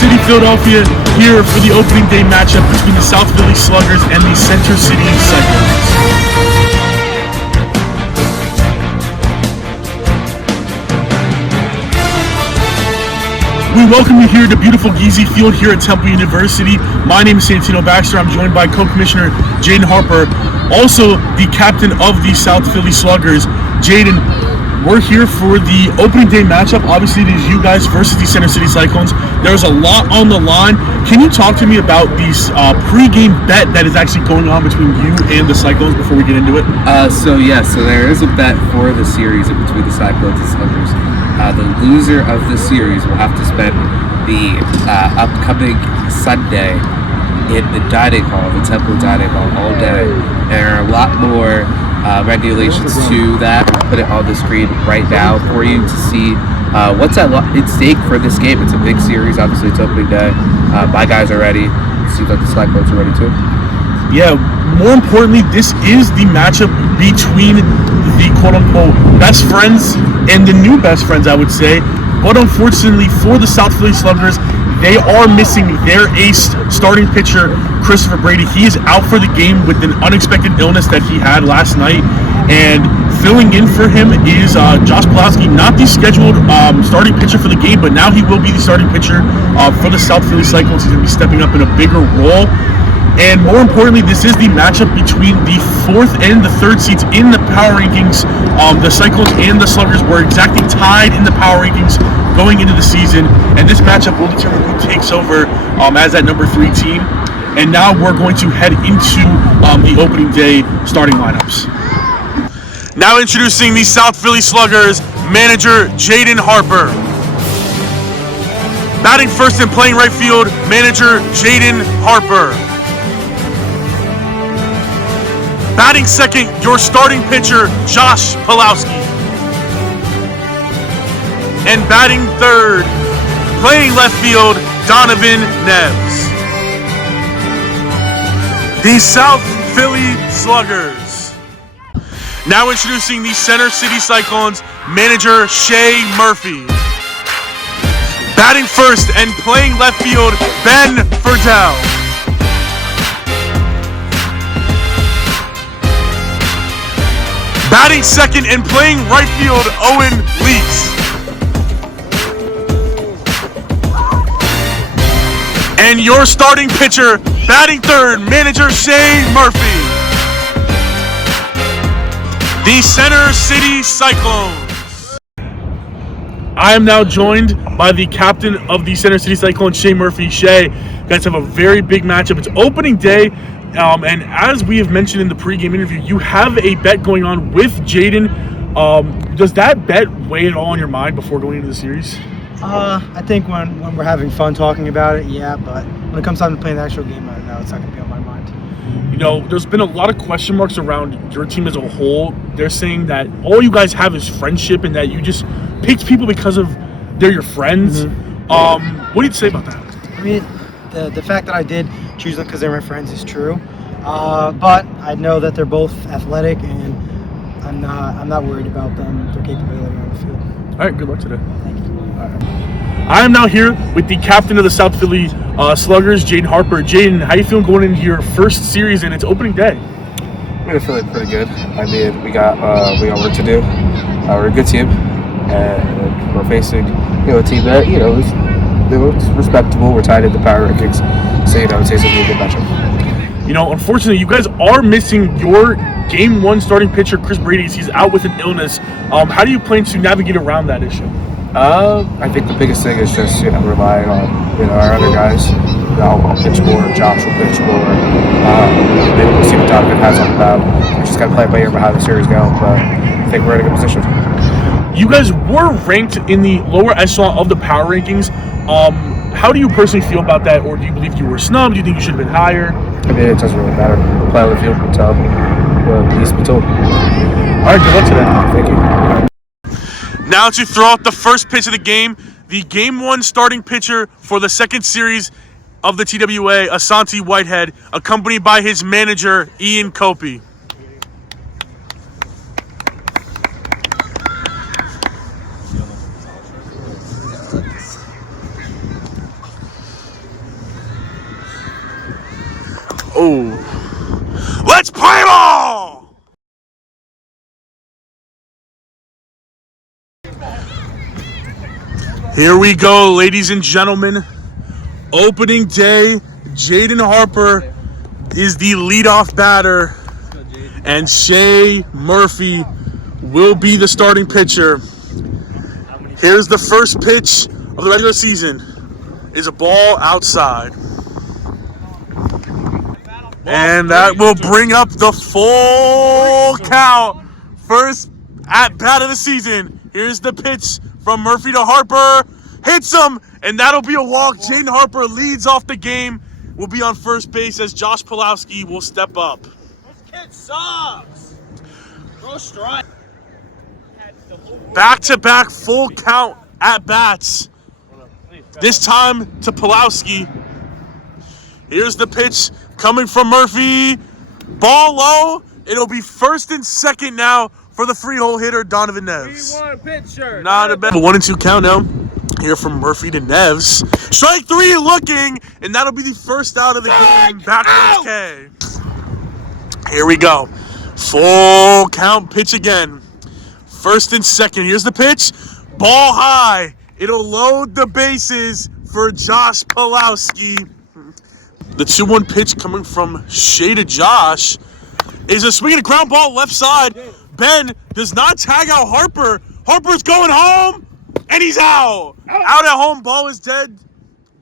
City, Philadelphia, here for the opening day matchup between the South Philly Sluggers and the Center City Cyclones. We welcome you here to beautiful Geezy Field here at Temple University. My name is Santino Baxter. I'm joined by Co-Commissioner Jaden Harper, also the captain of the South Philly Sluggers. Jaden, we're here for the opening day matchup. Obviously, it is you guys versus the Center City Cyclones. There's a lot on the line. Can you talk to me about this pre-game bet that is actually going on between you and the Cyclones before we get into it? So there is a bet for the series between the Cyclones and Sluggers. The loser of the series will have to spend the upcoming Sunday in the dining hall, the Temple dining hall, all day. There are a lot more regulations to that. I'll put it on the screen right now for you to see what's at stake for this game. It's a big series. Obviously, it's opening day. My guys are ready. It seems like the Cyclones are ready too. Yeah, more importantly, this is the matchup between the quote-unquote best friends and the new best friends, I would say. But unfortunately for the South Philly Sluggers, they are missing their ace starting pitcher, Christopher Brady. He is out for the game with an unexpected illness that he had last night. And filling in for him is Josh Pulaski, not the scheduled starting pitcher for the game, but now he will be the starting pitcher for the South Philly Cyclones. He's going to be stepping up in a bigger role. And more importantly, this is the matchup between the fourth and the third seeds in the power rankings. The Cyclones and the Sluggers were exactly tied in the power rankings going into the season. And this matchup will determine who takes over as that number 3 team. And now we're going to head into the opening day starting lineups. Now introducing the South Philly Sluggers, manager Jaden Harper. Batting first and playing right field, manager Jaden Harper. Batting second, your starting pitcher, Josh Pulaski. And batting third, playing left field, Donovan Neves. The South Philly Sluggers. Now introducing the Center City Cyclones, manager Shea Murphy. Batting first and playing left field, Ben Ferdell. Batting second and playing right field, Owen Leaks. And your starting pitcher, batting third, manager Shea Murphy. The Center City Cyclones. I am now joined by the captain of the Center City Cyclones, Shea Murphy. Shea, you guys have a very big matchup. It's opening day. And as we have mentioned in the pregame interview, you have a bet going on with Jaden. Does that bet weigh at all on your mind before going into the series? I think when we're having fun talking about it, yeah. But when it comes time to playing the actual game, no, it's not going to be on my mind. You know, there's been a lot of question marks around your team as a whole. They're saying that all you guys have is friendship and that you just picked people because they're your friends. Mm-hmm. What do you say about that? I mean, the fact that I did choose them because they're my friends is true, but I know that they're both athletic, and I'm not worried about their capability on the field. All right, good luck today. Thank you. All right. I am now here with the captain of the South Philly Sluggers, Jaden Harper. Jaden, how you feeling going into your first series and it's opening day? I'm feeling pretty good. I mean, we got work to do. We're a good team, and we're facing a team that it's respectable. We're tied in the power rankings, so it's going to be a good matchup. Unfortunately, you guys are missing your Game 1 starting pitcher, Chris Brady. He's out with an illness. How do you plan to navigate around that issue? I think the biggest thing is just relying on our other guys. I'll pitch more. Josh will pitch more. Maybe we'll see what Donovan has on the mound. We just got to play it by ear behind the series go, but I think we're in a good position. You guys were ranked in the lower echelon of the power rankings. How do you personally feel about that, or do you believe you were snubbed? Do you think you should have been higher? I mean, it doesn't really matter. We'll play on the field until at least be told. All right, good luck today. Thank you. Now to throw out the first pitch of the game, the Game 1 starting pitcher for the second series of the TWA, Asante Whitehead, accompanied by his manager, Ian Copey. Oh. Let's play ball! Here we go, ladies and gentlemen. Opening day, Jaden Harper is the leadoff batter, and Shea Murphy will be the starting pitcher. Here's the first pitch of the regular season. Is a ball outside. And that will bring up the full count. First at bat of the season. Here's the pitch from Murphy to Harper. Hits him, and that'll be a walk. Jaden Harper leads off the game. Will be on first base as Josh Pulowski will step up. This kid sucks. Throw strike. Back-to-back full count at bats. This time to Pulowski. Here's the pitch coming from Murphy. Ball low. It'll be first and second now for the free-hole hitter, Donovan Neves. Pitcher. Not a bad 1-2 count now. Here from Murphy to Neves. Strike three looking, and that'll be the first out of the game. Back to K. Here we go. Full count pitch again. First and second. Here's the pitch. Ball high. It'll load the bases for Josh Pulowski. The 2-1 pitch coming from Shea to Josh is a swing and a ground ball left side. Ben does not tag out Harper. Harper's going home, and he's out. Out at home, ball is dead.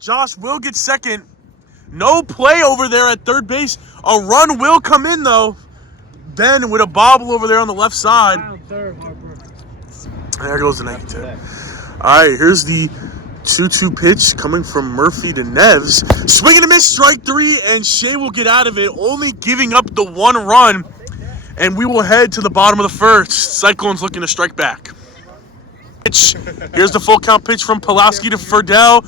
Josh will get second. No play over there at third base. A run will come in, though. Ben with a bobble over there on the left side. There goes the negative. All right, here's the 2-2 pitch coming from Murphy to Neves. Swing and a miss, strike three, and Shea will get out of it, only giving up the one run. And we will head to the bottom of the first. Cyclones looking to strike back. Here's the full count pitch from Pulowski to Furdell.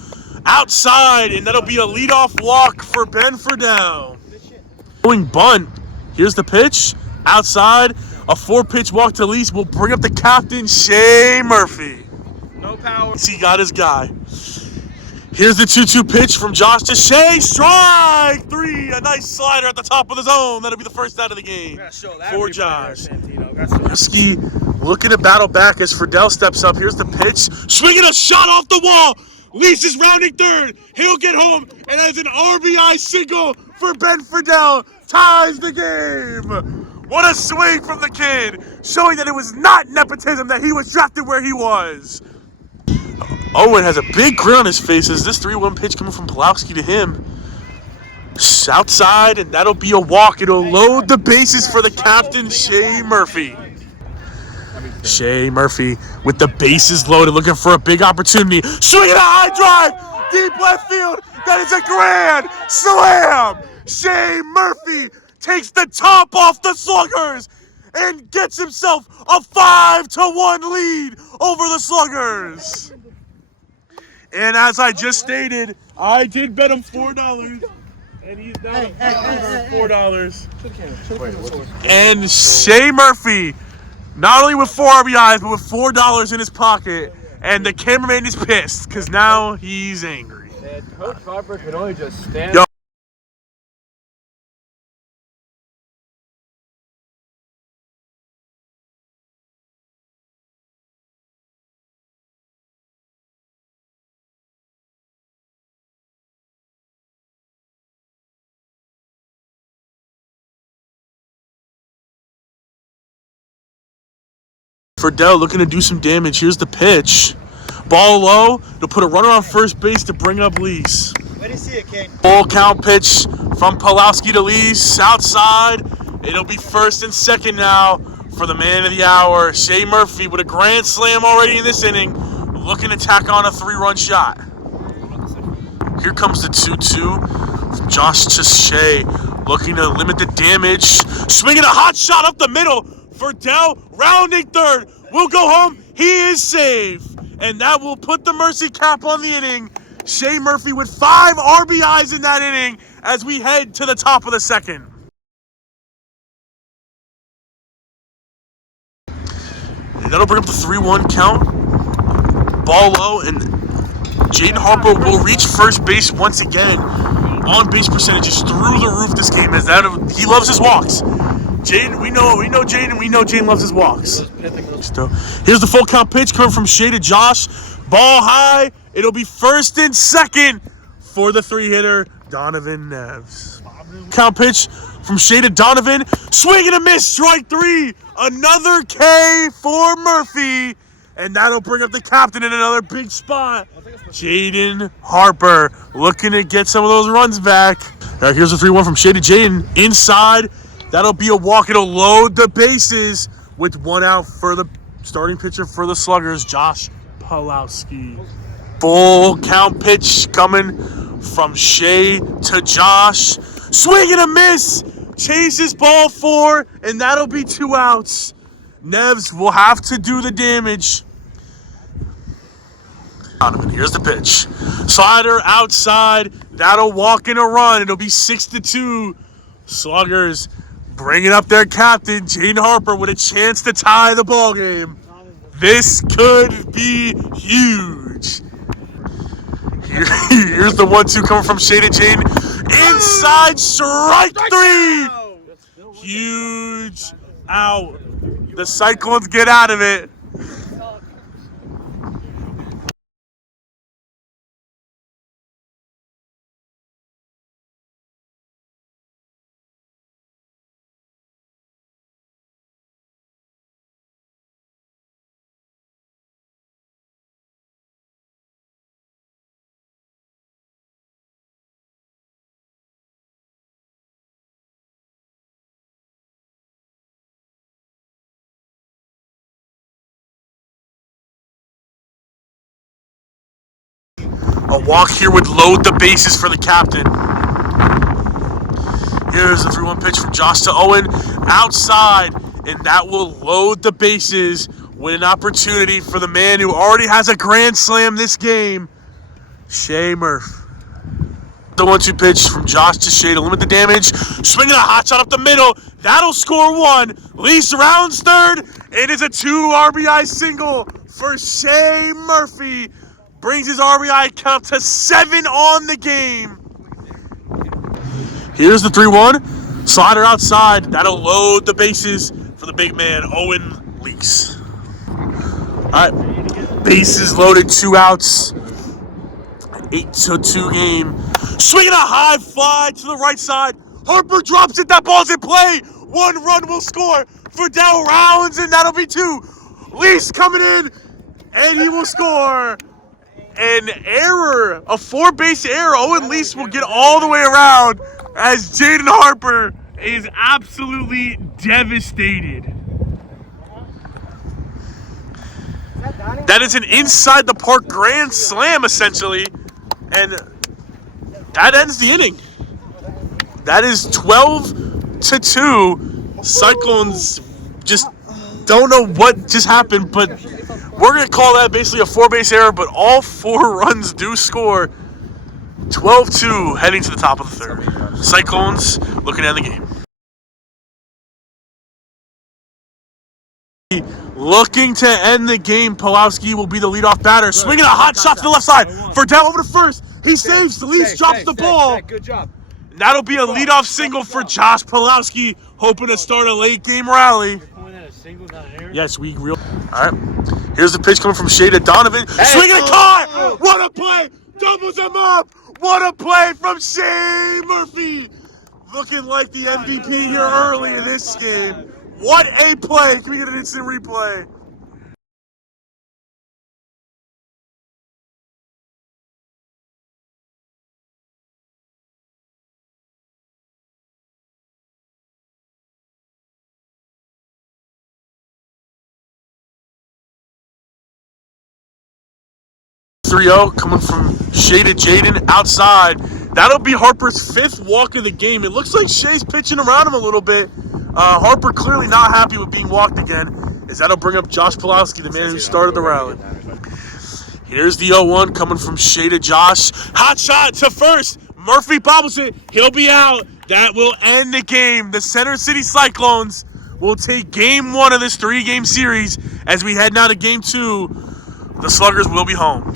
Outside, and that'll be a leadoff walk for Ben Furdell. Going bunt. Here's the pitch. Outside, a 4-pitch walk to Lease will bring up the captain, Shea Murphy. No power. He got his guy. Here's the 2-2 pitch from Josh to Shea. Strike three. A nice slider at the top of the zone. That'll be the first out of the game for Josh. Ski looking to battle back as Furdell steps up. Here's the pitch. Swinging a shot off the wall. Lease is rounding third. He'll get home. And as an RBI single for Ben Furdell, ties the game. What a swing from the kid, showing that it was not nepotism that he was drafted where he was. Owen has a big grin on his face as this 3-1 pitch coming from Pulowski to him. Outside, and that'll be a walk. It'll load the bases for the captain, Shea Murphy. Shea Murphy with the bases loaded, looking for a big opportunity. Swinging a high drive, deep left field. That is a grand slam. Shea Murphy takes the top off the Sluggers and gets himself a 5-1 lead over the Sluggers. And as I just stated, I did bet him $4, and he's now $4. And Shea Murphy, not only with 4 RBIs, but with $4 in his pocket, and the cameraman is pissed because now he's angry. Man, Coach Harper can only just stand. Yo. Furdell looking to do some damage. Here's the pitch. Ball low to put a runner on first base to bring up Lease. Where do you see it, Kane? Full count pitch from Pulowski to Lease. Outside. It'll be first and second now for the man of the hour, Shea Murphy, with a grand slam already in this inning, looking to tack on a 3-run shot. Here comes the 2-2. Josh to Shea, looking to limit the damage. Swinging a hot shot up the middle. Furdell rounding third, will go home. He is safe, and that will put the mercy cap on the inning. Shea Murphy with 5 RBIs in that inning as we head to the top of the second. And that'll bring up the 3-1 count. Ball low, and Jaden Harper will reach first base once again. on-base percentage is through the roof this game. He loves his walks. Jaden, we know Jaden loves his walks. Here's the full count pitch coming from Shea to Josh. Ball high. It'll be first and second for the 3-hitter, Donovan Neves. Count pitch from Shea to Donovan. Swing and a miss, strike 3. Another K for Murphy. And that'll bring up the captain in another big spot. Jaden Harper looking to get some of those runs back. Now here's the 3-1 from Shea to Jaden. Inside. That'll be a walk. It'll load the bases with 1 out for the starting pitcher for the Sluggers, Josh Pulowski. Full count pitch coming from Shea to Josh. Swing and a miss. Chases ball 4, and that'll be 2 outs. Neves will have to do the damage. Here's the pitch. Slider outside. That'll walk in a run. It'll be 6-2. Sluggers bringing up their captain, Jaden Harper, with a chance to tie the ball game. This could be huge. Here's the 1-2 coming from Shea to Jaden. Inside, strike 3. Huge out. The Cyclones get out of it. A walk here would load the bases for the captain. Here's the 3-1 pitch from Josh to Owen. Outside, and that will load the bases with an opportunity for the man who already has a grand slam this game, Shea Murph. The 1-2 pitch from Josh to Shea to limit the damage. Swinging a hot shot up the middle. That'll score 1. Lease rounds third. It is a 2 RBI single for Shea Murphy. Brings his RBI count to 7 on the game. Here's the 3-1. Slider outside. That'll load the bases for the big man, Owen Leaks. All right. Bases loaded, 2 outs. 8-2 game. Swinging a high fly to the right side. Harper drops it. That ball's in play. 1 run will score for Dell Rounds, and that'll be 2. Lease coming in, and he will score. An error, a 4-base error. Owen Lease will get all the way around as Jaden Harper is absolutely devastated. That is an inside the park grand slam, essentially, and that ends the inning. That is 12-2. Cyclones just don't know what just happened, but we're going to call that basically a 4-base error, but all 4 runs do score. 12-2 heading to the top of the 3rd. Cyclones looking at the game. Looking to end the game, Pulowski will be the leadoff batter. Swinging a hot shot to the left side. Verdell over to first. He saves. The Leafs drops the ball. Good job. That'll be a leadoff single for Josh Pulowski, hoping to start a late game rally. Yes, we real. All right. Here's the pitch coming from Shea to Donovan. Swinging a car. What a play. Doubles him up. What a play from Shea Murphy. Looking like the MVP here early in this game. What a play. Can we get an instant replay? Coming from Shea to Jaden outside. That'll be Harper's 5th walk of the game. It looks like Shea's pitching around him a little bit. Harper clearly not happy with being walked again, as that'll bring up Josh Pulowski, the man who started the rally. Here's the 0-1 coming from Shea to Josh. Hot shot to first. Murphy bobbles it. He'll be out. That will end the game. The Center City Cyclones will take game 1 of this 3-game series. As we head now to game 2, the Sluggers will be home.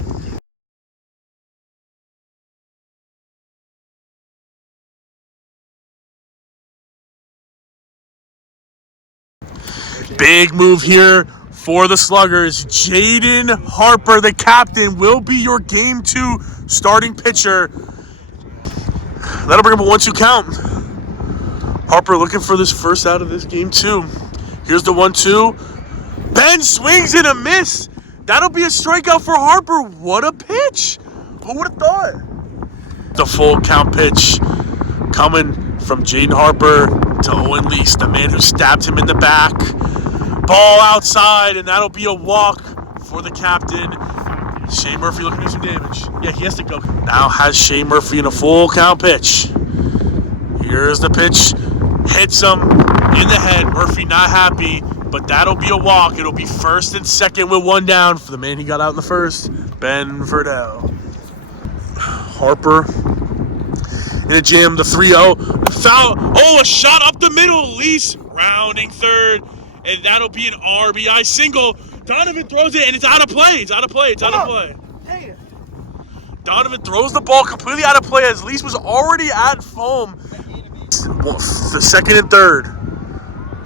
Big move here for the Sluggers. Jaden Harper, the captain, will be your Game 2 starting pitcher. That'll bring up a 1-2 count. Harper looking for this first out of this Game 2. Here's the 1-2. Ben swings and a miss. That'll be a strikeout for Harper. What a pitch. Who would have thought? The full count pitch coming from Jaden Harper to Owen Lease, the man who stabbed him in the back. Ball outside, and that'll be a walk for the captain. Shea Murphy looking to do some damage. Yeah, he has to go. Now has Shea Murphy in a full count pitch. Here's the pitch. Hits him in the head. Murphy not happy, but that'll be a walk. It'll be first and second with one down for the man he got out in the first, Ben Verdell. Harper in a jam, the 3-0. Foul. Oh, a shot up the middle. Lease rounding third, and that'll be an RBI single. Donovan throws it, and it's out of play. It's out of play. It's out of play. Donovan throws the ball completely out of play as Lease was already at home. The second and third.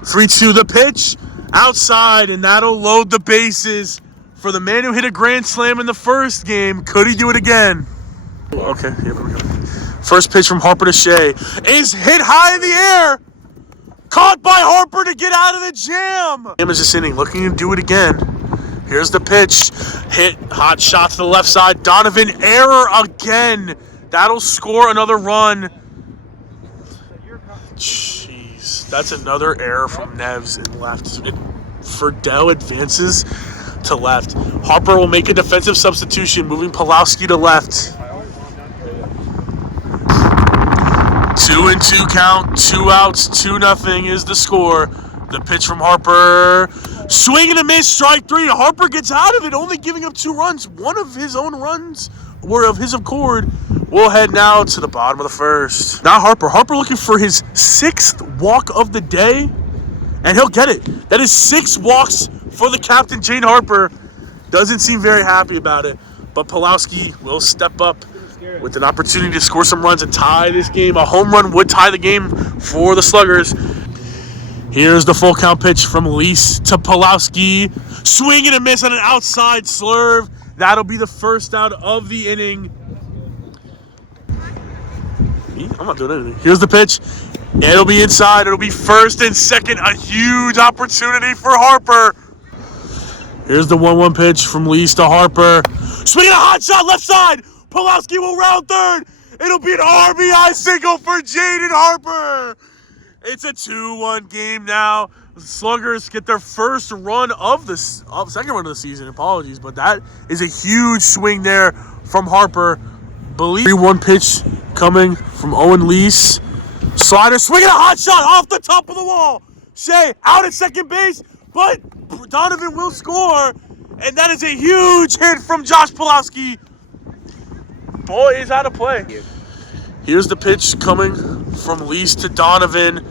3-2 the pitch. Outside, and that'll load the bases for the man who hit a grand slam in the first game. Could he do it again? Okay, here we go. First pitch from Harper to Shea is hit high in the air. Caught by Harper to get out of the jam. Jam is this inning, looking to do it again. Here's the pitch. Hit, hot shot to the left side. Donovan, error again. That'll score another run. Jeez, that's another error from Neves in left. Verdell advances to left. Harper will make a defensive substitution, moving Pulowski to left. 2-2 count, 2 outs, 2-0 is the score. The pitch from Harper. Swing and a miss, strike 3. Harper gets out of it, only giving up 2 runs. One of his own runs, or of his accord. We'll head now to the bottom of the first. Now Harper. Harper looking for his 6th walk of the day, and he'll get it. That is 6 walks for the captain, Jane Harper. Doesn't seem very happy about it, but Pulowski will step up with an opportunity to score some runs and tie this game. A home run would tie the game for the Sluggers. Here's the full count pitch from Lease to Pulowski. Swing and a miss on an outside slurve. That'll be the first out of the inning. I'm not doing anything. Here's the pitch. It'll be inside. It'll be first and second. A huge opportunity for Harper. Here's the 1-1 pitch from Lease to Harper. Swinging a hot shot left side. Pulowski will round third. It'll be an RBI single for Jaden Harper. It's a 2-1 game now. The Sluggers get their first run of the second run of the season. Apologies, but that is a huge swing there from Harper. 3-1 pitch coming from Owen Lease. Slider swinging a hot shot off the top of the wall. Shea out at second base, but Donovan will score, and that is a huge hit from Josh Pulowski. Ball is out of play. Here's the pitch coming from Lease to Donovan.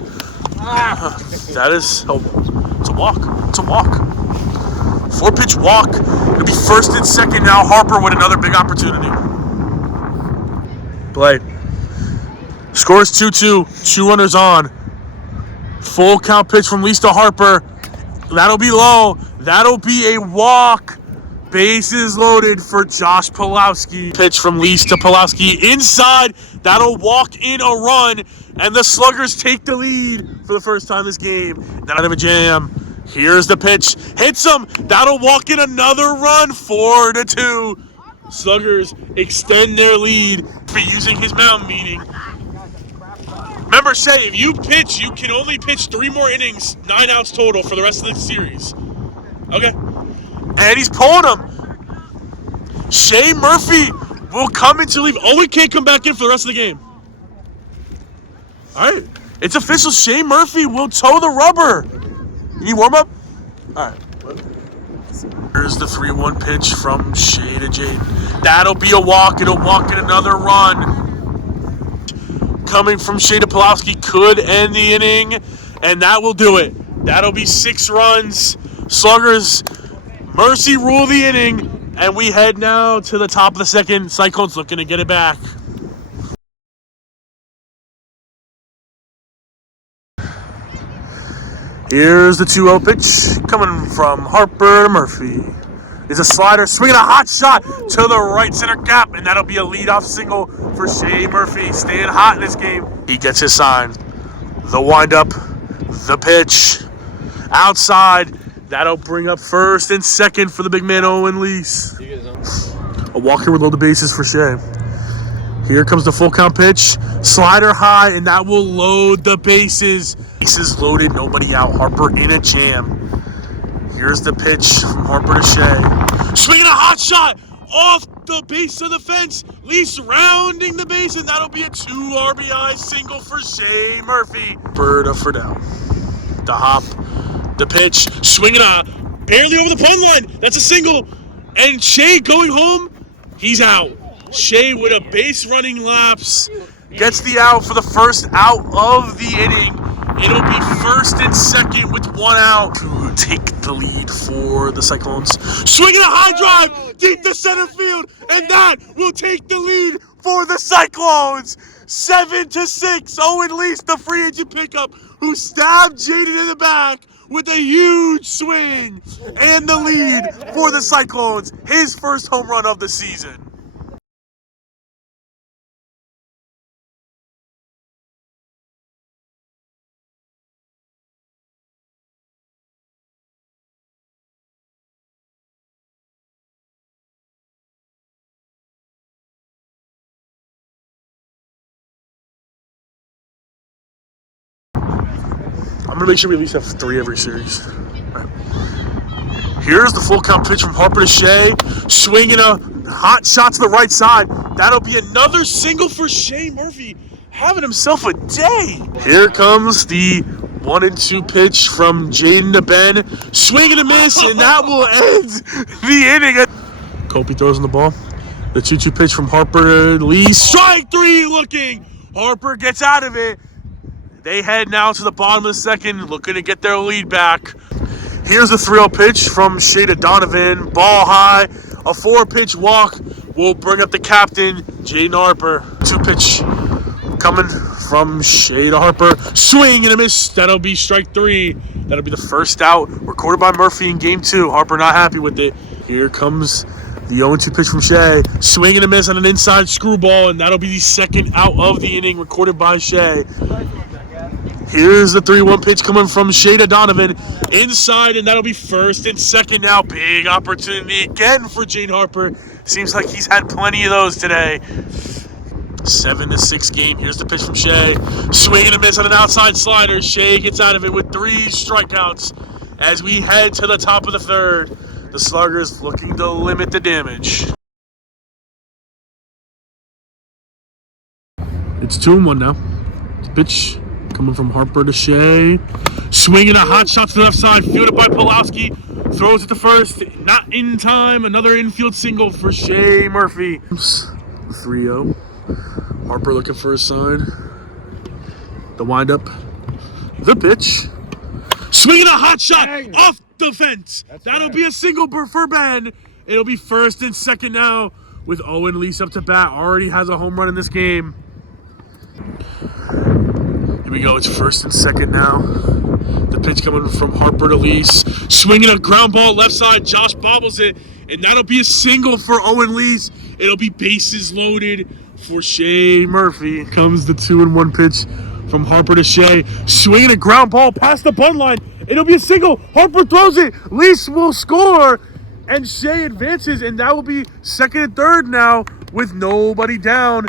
That is it's a walk. It's a walk. 4-pitch walk. It'll be first and second now. Harper with another big opportunity. Play. Score is 2-2. 2 runners on. Full count pitch from Lease to Harper. That'll be low. That'll be a walk. Bases loaded for Josh Pulowski. Pitch from Lease to Pulowski inside. That'll walk in a run, and the Sluggers take the lead for the first time this game. Not out of a jam. Here's the pitch. Hits him. That'll walk in another run. 4-2. Sluggers extend their lead for using his mound meeting. Remember, Shea, if you pitch, you can only pitch 3 more innings, 9 outs total for the rest of the series. Okay. And he's pulling him. Shea Murphy will come into relief. Owen can't come back in for the rest of the game. All right. It's official. Shea Murphy will toe the rubber. You need warm up? All right. Here's the 3-1 pitch from Shea to Jaden. That'll be a walk. It'll walk in another run. Coming from Shea to Pulowski could end the inning, and that will do it. That'll be 6 runs. Sluggers mercy rule the inning, and we head now to the top of the second. Cyclones looking to get it back. Here's the 2-0 pitch coming from Harper to Murphy. Is a slider, swinging a hot shot to the right center gap, and that'll be a leadoff single for Shea Murphy. Staying hot in this game. He gets his sign. The windup, the pitch, outside. That'll bring up first and second for the big man Owen Lease. A walker with load the bases for Shea. Here comes the full count pitch. Slider high, and that will load the bases. Bases loaded, nobody out. Harper in a jam. Here's the pitch from Harper to Shea. Swinging a hot shot off the base of the fence. Lease rounding the base, and that'll be a 2 RBI single for Shea Murphy. Bird of Friedel. The hop, the pitch, swinging barely over the pun line. That's a single. And Shea going home, he's out. Shea with a base running lapse gets the out for the first out of the inning. It'll be first and second with 1 out to take the lead for the Cyclones. Swinging a high drive deep to center field, and that will take the lead for the Cyclones. 7-6. Owen Lease, the free agent pickup, who stabbed Jaden in the back with a huge swing, and the lead for the Cyclones. His first home run of the season. I'm gonna make sure we at least have 3 every series. Right. Here's the full count pitch from Harper to Shea. Swinging a hot shot to the right side. That'll be another single for Shea Murphy, having himself a day. Here comes the 1-2 pitch from Jaden to Ben. Swing and a miss, and that will end the inning. Kopi throws in the ball. The 2-2 pitch from Harper to Lee. Strike 3 looking. Harper gets out of it. They head now to the bottom of the second, looking to get their lead back. Here's the 3-0 pitch from Shea to Donovan. Ball high. A 4-pitch walk will bring up the captain, Jaden Harper. 2-pitch coming from Shea to Harper. Swing and a miss. That'll be strike 3. That'll be the first out recorded by Murphy in game 2. Harper not happy with it. Here comes the 0-2 pitch from Shea. Swing and a miss on an inside screwball, and that'll be the second out of the inning recorded by Shea. Here's the 3-1 pitch coming from Shea to Donovan. Inside, and that'll be first and second now. Big opportunity again for Jaden Harper. Seems like he's had plenty of those today. 7-6 game. Here's the pitch from Shea. Swing and a miss on an outside slider. Shea gets out of it with 3 strikeouts as we head to the top of the third. The Sluggers looking to limit the damage. It's 2-1 now. Pitch coming from Harper to Shea. Swinging a hot shot to the left side. Fielded by Pulowski. Throws it to first. Not in time. Another infield single for Shea Murphy. 3-0. Harper looking for his sign. The windup. The pitch. Swinging a hot shot off the fence. That'll be a single for Ben. It'll be first and second now with Owen Lease up to bat. Already has a home run in this game. Here we go. It's first and second now. The pitch coming from Harper to Lease. Swinging a ground ball left side. Josh bobbles it. And that'll be a single for Owen Lease. It'll be bases loaded for Shea Murphy. Comes the 2-1 pitch from Harper to Shea. Swinging a ground ball past the bunt line. It'll be a single. Harper throws it. Lease will score. And Shea advances. And that will be second and third now with nobody down.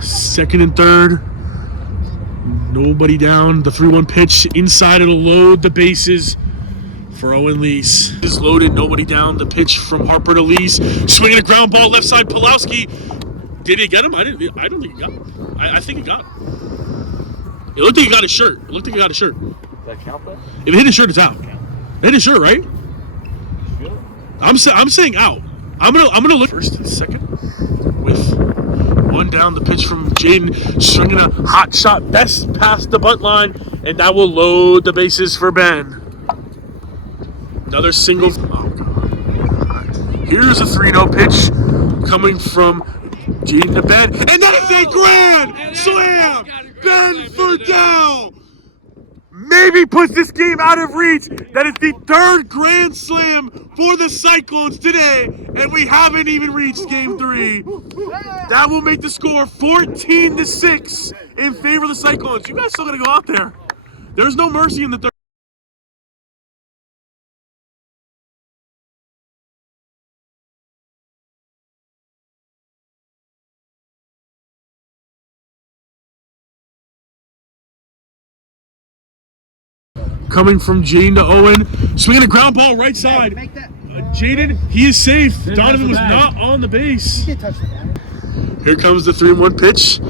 Second and third. Nobody down. The 3-1 pitch inside. It'll load the bases for Owen Lease. Is loaded. Nobody down. The pitch from Harper to Lease. Swinging a ground ball left side. Pulowski. Did he get him? I don't think he got him. I think he got him. It looked like he got his shirt. Does that count though? If it hit his shirt, it's out. It hit his shirt, right? I'm saying out. I'm gonna look first and second with one down. The pitch from Jaden, swinging a hot shot best past the bunt line, and that will load the bases for Ben. Another single. Oh God! Here's a 3-0 pitch coming from Jaden to Ben, and that is a grand slam. Ben Friedel made baby puts this game out of reach. That is the third grand slam for the Cyclones today, and we haven't even reached game 3. That will make the score 14-6 in favor of the Cyclones. You guys still gotta go out there. There's no mercy in the third. Coming from Jaden to Owen, swinging a ground ball right side. Jaden, he is safe. Donovan was not on the base. Here comes the 3-1 pitch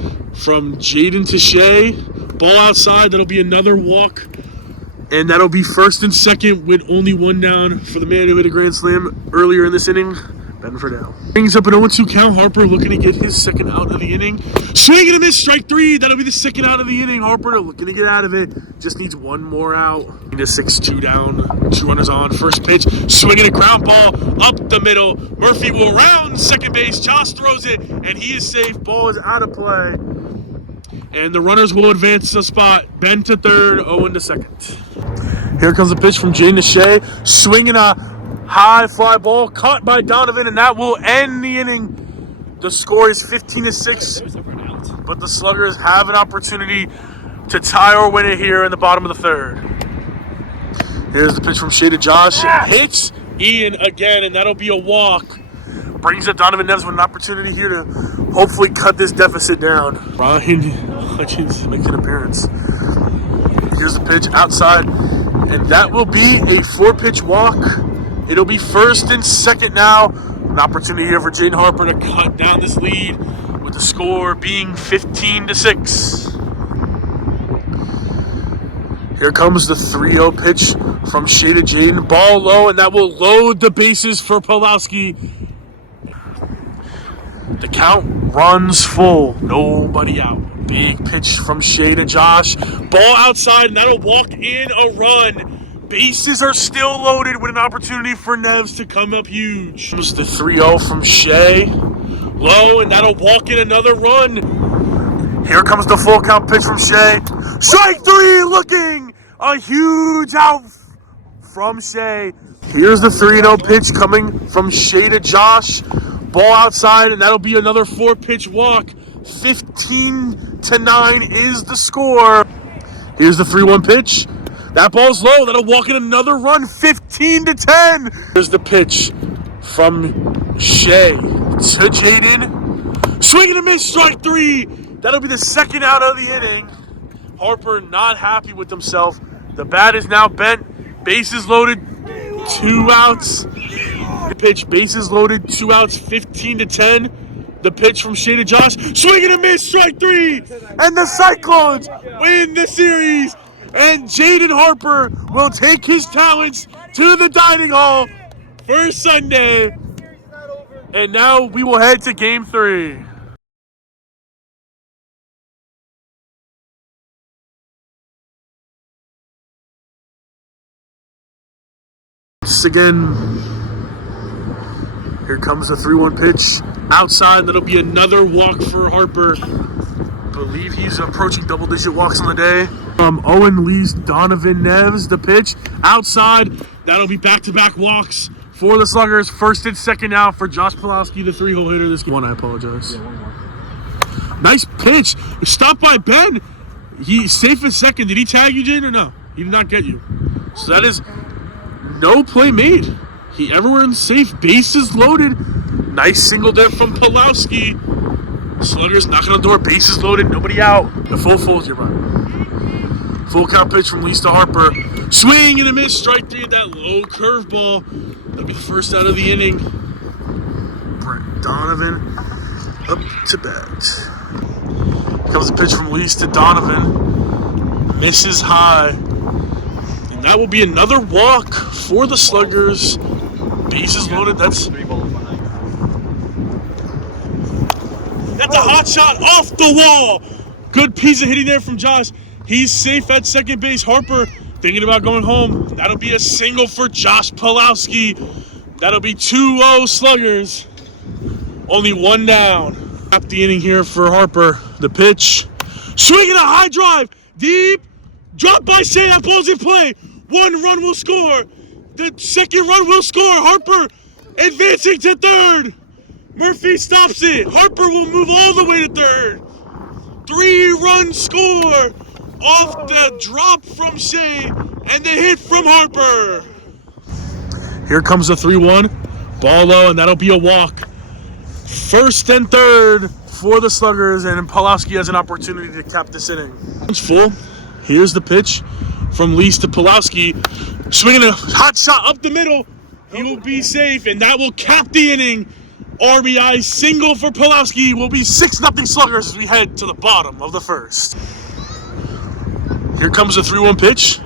from Jaden to Shea. Ball outside, that'll be another walk. And that'll be first and second with only one down for the man who hit a grand slam earlier in this inning, Ben Friedel. Brings up an 0-2 count. Harper looking to get his second out of the inning. Swing and a miss, strike 3. That'll be the second out of the inning. Harper looking to get out of it. Just needs one more out. A 6-2 down. 2 runners on. First pitch. Swinging a ground ball up the middle. Murphy will round second base. Josh throws it, and he is safe. Ball is out of play. And the runners will advance a spot. Ben to third, Owen to second. Here comes a pitch from Jaden to Shea. Swinging a high fly ball caught by Donovan, and that will end the inning. The score is 15-6, but the Sluggers have an opportunity to tie or win it here in the bottom of the third. Here's the pitch from Shea to Josh. Hits Ian again, and that'll be a walk. Brings up Donovan Neves with an opportunity here to hopefully cut this deficit down. Ryan Hutchins makes an appearance. Here's the pitch outside, and that will be a 4-pitch walk. It'll be first and second now. An opportunity here for Jaden Harper to cut down this lead with the score being 15-6. Here comes the 3-0 pitch from Shea to Jaden. Ball low, and that will load the bases for Pulowski. The count runs full. Nobody out. Big pitch from Shea to Josh. Ball outside, and that'll walk in a run. Bases are still loaded with an opportunity for Neves to come up huge. Comes the 3-0 from Shea. Low, and that'll walk in another run. Here comes the full count pitch from Shea. Strike 3, looking! A huge out from Shea. Here's the 3-0 pitch coming from Shea to Josh. Ball outside, and that'll be another 4-pitch walk. 15-9 is the score. Here's the 3-1 pitch. That ball's low. That'll walk in another run. 15-10. Here's the pitch from Shea to Jaden. Swing and a miss, strike 3. That'll be the second out of the inning. Harper not happy with himself. The bat is now bent. Bases loaded. 2 outs. The pitch, bases loaded, 2 outs, 15-10. The pitch from Shea to Josh. Swing and a miss, strike 3. And the Cyclones win the series. And Jaden Harper will take his talents to the dining hall for Sunday. And now we will head to game 3. Once again, here comes a 3-1 pitch outside. That'll be another walk for Harper. I believe he's approaching double-digit walks on the day. Owen leaves Donovan Neves the pitch outside. That'll be back-to-back walks for the Sluggers. First and second out for Josh Pulowski, the 3-hole hitter. This one, I apologize. Yeah, one more. Nice pitch. Stopped by Ben. He's safe at second. Did he tag you, Jane, or no? He did not get you. So that is no play made. He everyone's safe. Bases loaded. Nice single there from Pulowski. Sluggers knocking on the door. Bases loaded. Nobody out. The full fold here, Brian. Full count pitch from Lisa to Harper. Swing and a miss. Strike 3 at that low curveball. That'll be the first out of the inning. Brett Donovan up to bat. Comes a pitch from Lisa to Donovan. Misses high. And that will be another walk for the Sluggers. Bases loaded. That's a hot shot off the wall. Good piece of hitting there from Josh. He's safe at second base. Harper thinking about going home. That'll be a single for Josh Pulowski. That'll be 2-0 Sluggers. Only one down. Wrap the inning here for Harper. The pitch. Swinging a high drive. Deep. Drop by Shea, that ball's in play. 1 run will score. The second run will score. Harper advancing to third. Murphy stops it. Harper will move all the way to third. 3-run score off the drop from Shea and the hit from Harper. Here comes the 3-1. Ball low, and that'll be a walk. First and third for the Sluggers, and Pulaski has an opportunity to cap this inning. It's full. Here's the pitch from Lease to Pulaski. Swinging a hot shot up the middle. He will be safe, and that will cap the inning. RBI single for Pulaski will be 6-0 Sluggers as we head to the bottom of the first. Here comes a 3-1 pitch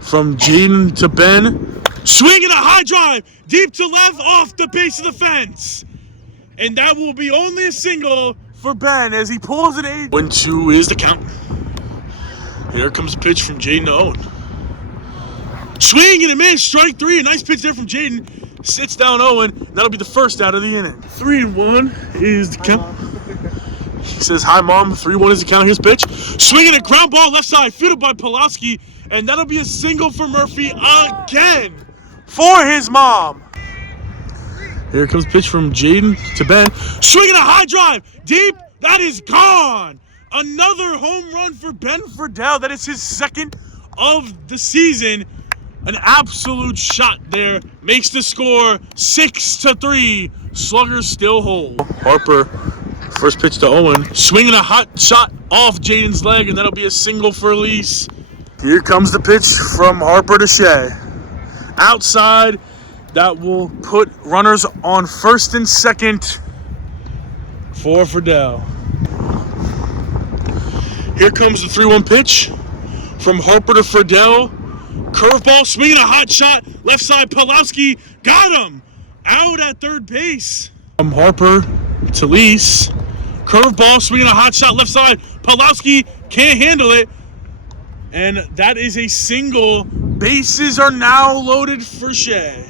from Jaden to Ben. Swinging a high drive deep to left off the base of the fence. And that will be only a single for Ben as he pulls an 8. 1-2 is the count. Here comes a pitch from Jaden to Owen. Swing and a miss, strike 3. A nice pitch there from Jaden. Sits down Owen. That'll be the first out of the inning. 3-1 is the count. He says, hi, Mom. 3-1 is the count. Here's pitch. Swinging a ground ball left side, fielded by Pulaski. And that'll be a single for Murphy again for his mom. Here comes pitch from Jaden to Ben. Swinging a high drive. Deep. That is gone. Another home run for Ben Friedel. That is his second of the season. An absolute shot there. Makes the score 6-3. Sluggers still hold. Harper, first pitch to Owen. Swinging a hot shot off Jaden's leg, and that'll be a single for Elise. Here comes the pitch from Harper to Shea. Outside. That will put runners on first and second for Friedel. Here comes the 3-1 pitch from Harper to Friedel. Curveball, swinging a hot shot. Left side, Pulaski got him. Out at third base. From Harper to Lease. Curveball, swinging a hot shot. Left side, Pulaski can't handle it. And that is a single. Bases are now loaded for Shea.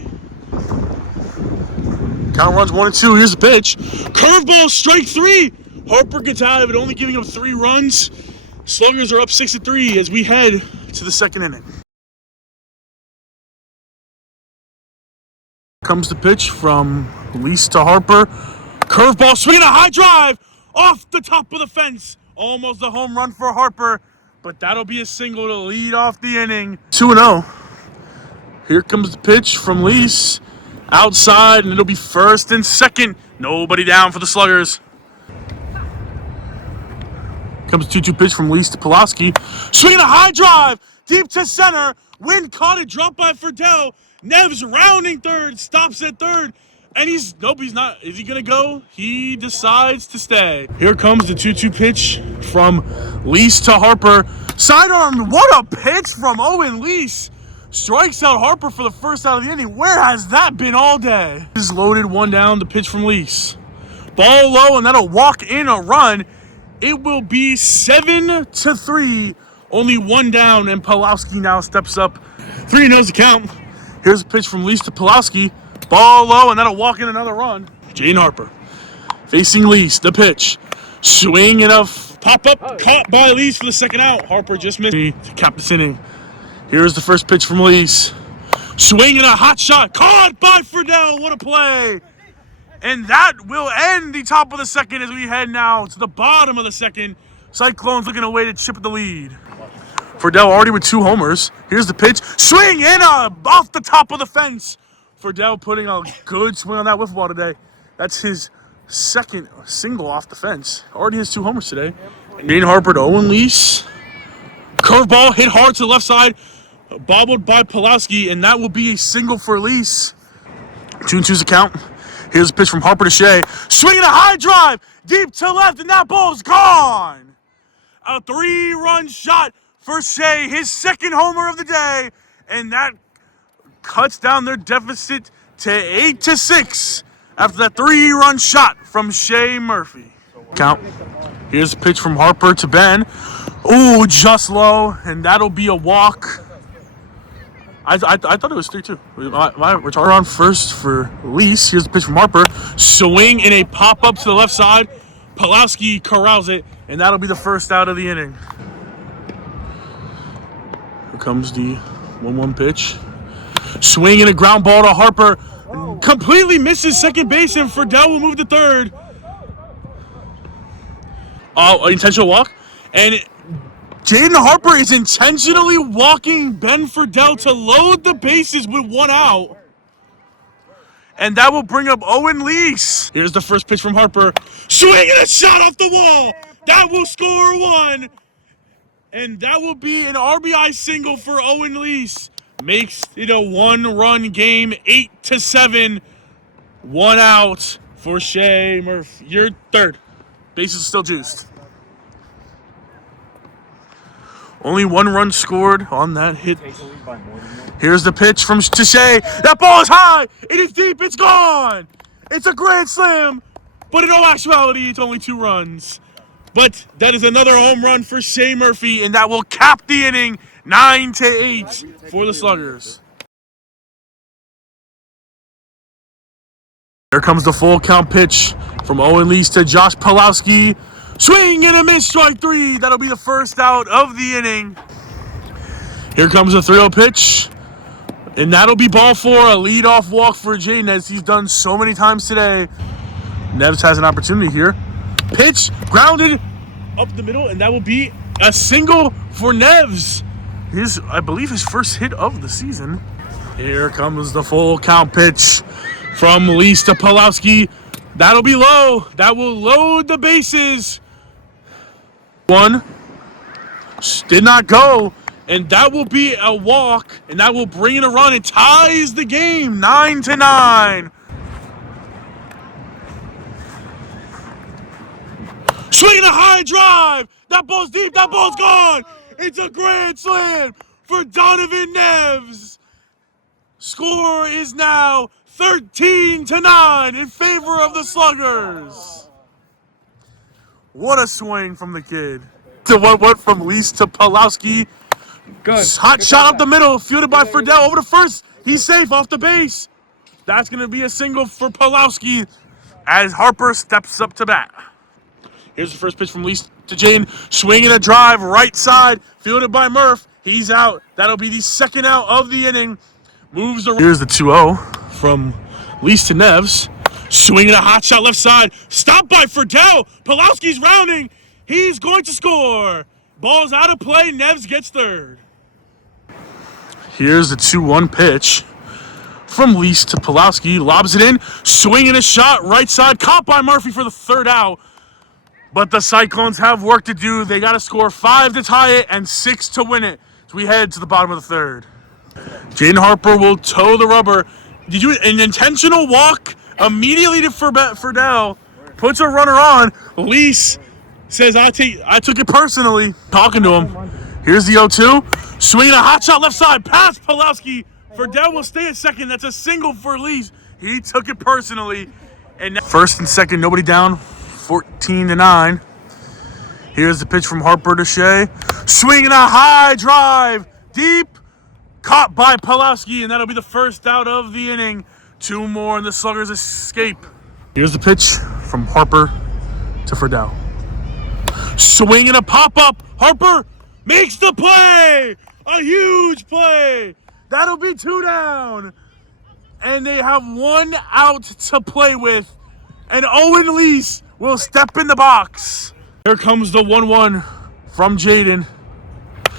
Count runs 1 and 2. Here's the pitch. Curveball, strike 3. Harper gets out of it, only giving up 3 runs. Sluggers are up 6-3 as we head to the second inning. Comes the pitch from Lease to Harper. Curveball, swinging a high drive off the top of the fence. Almost a home run for Harper, but that'll be a single to lead off the inning. 2-0. Here comes the pitch from Lease. Outside, and it'll be first and second. Nobody down for the Sluggers. Comes a 2-2 pitch from Lease to Pulaski. Swinging a high drive deep to center. Wind caught it, dropped by Friedel. Nev's rounding third, stops at third. And he's not. Is he going to go? He decides to stay. Here comes the 2-2 pitch from Lease to Harper. Sidearm, what a pitch from Owen Lease. Strikes out Harper for the first out of the inning. Where has that been all day? This is loaded, 1 down, the pitch from Lease. Ball low, and that'll walk in a run. It will be 7-3. Only 1 down, and Pulaski now steps up. 3-0 the count. Here's a pitch from Lease to Pulaski. Ball low, and that'll walk in another run. Jane Harper facing Lease. The pitch. Swing and a pop-up caught by Lease for the second out. Harper just missed to cap this inning. Here's the first pitch from Lease. Swinging a hot shot. Caught by Friedel. What a play. And that will end the top of the second as we head now to the bottom of the second. Cyclones looking away to chip at the lead. Friedel already with 2 homers. Here's the pitch. Swing and off the top of the fence. Friedel putting a good swing on that wiffle ball today. That's his second single off the fence. Already has 2 homers today. Jane Harper to Owen Lease. Curveball hit hard to the left side. Bobbled by Pulaski, and that will be a single for Lease. 2-2's the count. Here's a pitch from Harper to Shea. Swinging a high drive deep to left, and that ball's gone. A 3-run shot for Shea, his second homer of the day, and that cuts down their deficit to 8-6 after that 3-run shot from Shea Murphy. Count. Here's a pitch from Harper to Ben. Ooh, just low, and that'll be a walk. I thought it was 3-2. My retard on first for Lease. Here's the pitch from Harper. Swing in a pop-up to the left side. Pulaski corrals it, and that'll be the first out of the inning. Here comes the 1-1 pitch. Swing and a ground ball to Harper. Completely misses second base, and Friedel will move to third. Intentional walk. And Jaden Harper is intentionally walking Ben Friedel to load the bases with one out. And that will bring up Owen Lease. Here's the first pitch from Harper. Swing and a shot off the wall. That will score one. And that will be an RBI single for Owen Lease. Makes it a 1-run game, 8-7. One out for Shea Murphy. You're third. Bases still juiced. Only 1 run scored on that hit. Here's the pitch from Shea. That ball is high. It is deep. It's gone. It's a grand slam. But in all actuality, it's only 2 runs. But that is another home run for Shea Murphy, and that will cap the inning, 9-8 for the Sluggers. Here comes the full count pitch from Owen Lease to Josh Pulowski. Swing and a miss, strike 3. That'll be the first out of the inning. Here comes a 3-0 pitch, and that'll be ball 4, a leadoff walk for Jaden, as he's done so many times today. Neves has an opportunity here. Pitch grounded up the middle, and that will be a single for Neves. I believe his first hit of the season. Here comes the full count pitch from Lease to Pulowski. That'll be low. That will load the bases. 1 did not go, and that will be a walk, and that will bring in a run. It ties the game, 9-9. Swinging a high drive. That ball's deep. That ball's gone. It's a grand slam for Donovan Neves. Score is now 13-9 in favor of the Sluggers. What a swing from the kid. To what went from Lease to Pulowski. Good. Hot shot up the middle, fielded by Friedel over to first. He's safe off the base. That's going to be a single for Pulowski as Harper steps up to bat. Here's the first pitch from Lease to Jane. Swinging a drive, right side, fielded by Murph. He's out. That'll be the second out of the inning. Moves the. Here's the 2-0 from Lease to Neves. Swinging a hot shot left side. Stopped by Friedel. Pulowski's rounding. He's going to score. Ball's out of play. Neves gets third. Here's the 2-1 pitch from Lease to Pulowski. Lobs it in. Swinging a shot right side. Caught by Murphy for the third out. But the Cyclones have work to do. They got to score 5 to tie it and 6 to win it. So we head to the bottom of the third. Jaden Harper will toe the rubber. An intentional walk immediately to Friedel. Puts a runner on. Lease says, I took it personally. Talking to him. Here's the 0-2. Swinging a hot shot left side. Past Pulowski. Friedel will stay at second. That's a single for Lease. He took it personally. And first and second, nobody down. 14-9. Here's the pitch from Harper to Shea. Swinging a high drive. Deep. Caught by Pulowski, and that'll be the first out of the inning. 2 more, and the Sluggers escape. Here's the pitch from Harper to Friedel. Swinging a pop-up. Harper makes the play. A huge play. That'll be 2 down. And they have 1 out to play with. And Owen Lease will step in the box. Here comes the 1-1 from Jaden.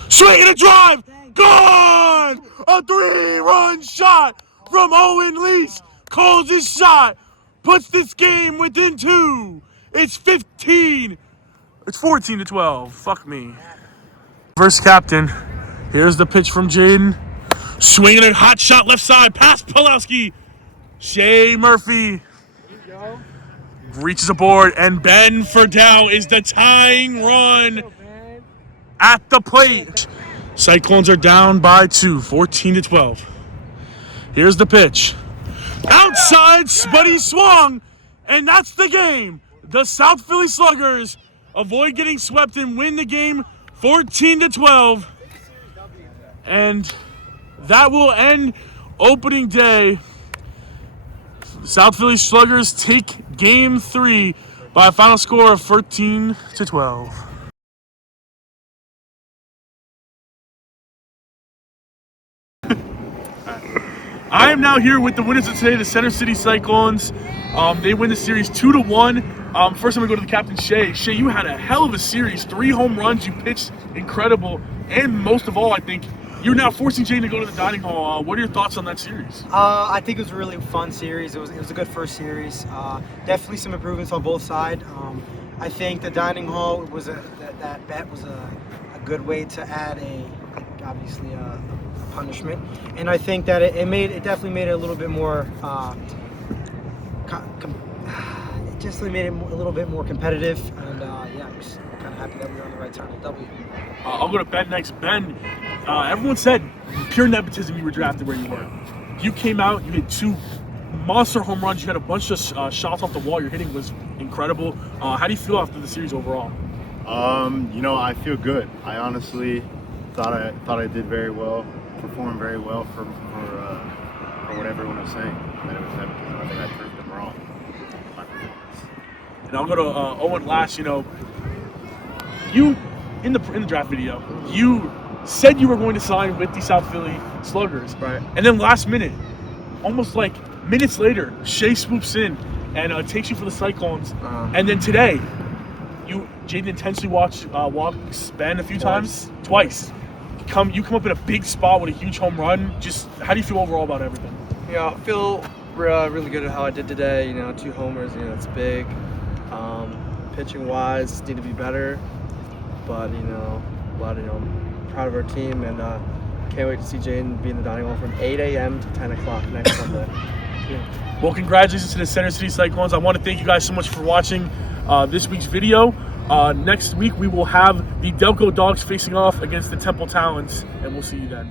Swinging a drive. Gone! A 3-run shot from Owen Lease. Calls his shot. Puts this game within 2. It's 14-12. Fuck me. First captain. Here's the pitch from Jaden. Swinging a hot shot left side. Past Pulowski. Shea Murphy reaches aboard, and Ben Friedel is the tying run at the plate. Cyclones are down by 2, 14-12. Here's the pitch. Outside, but he swung, and that's the game. The South Philly Sluggers avoid getting swept and win the game 14-12. And that will end opening day. South Philly Sluggers take game 3 by a final score of 13-12. I am now here with the winners of today, the Center City Cyclones. They win the series 2-1. First, I'm gonna go to the captain, Shay. Shay, you had a hell of a series. 3 home runs. You pitched incredible, and most of all, I think you're now forcing Jane to go to the dining hall. What are your thoughts on that series? I think it was a really fun series. It was a good first series. Definitely some improvements on both sides. I think the dining hall was that bet was a good way to add obviously a punishment, and I think that it definitely made it a little bit more. It just made it a little bit more competitive, and yeah, I'm just kind of happy that we were on the right side of W. I'll go to Ben next. Ben, everyone said pure nepotism you were drafted where you were. You came out, you hit 2 monster home runs, you had a bunch of shots off the wall. Your hitting was incredible. How do you feel after the series overall? I feel good. I honestly thought I did very well, performed very well for what everyone was saying. That it was nepotism. I think I proved them wrong. And I'll go to Owen last. You in the draft video, you said you were going to sign with the South Philly Sluggers, Right. And then last minute, almost like minutes later, Shay swoops in and takes you for the Cyclones. And then today, Jaden intentionally walks Ben a few times, twice. You come up in a big spot with a huge home run. Just how do you feel overall about everything? I feel really good at how I did today. 2 homers. It's big. Pitching wise, need to be better. But I'm proud of our team, and can't wait to see Jaden be in the dining hall from 8 a.m. to 10 o'clock next Sunday. Well, congratulations to the Center City Cyclones. I want to thank you guys so much for watching this week's video. Next week, we will have the Delco Dogs facing off against the Temple Talons, and we'll see you then.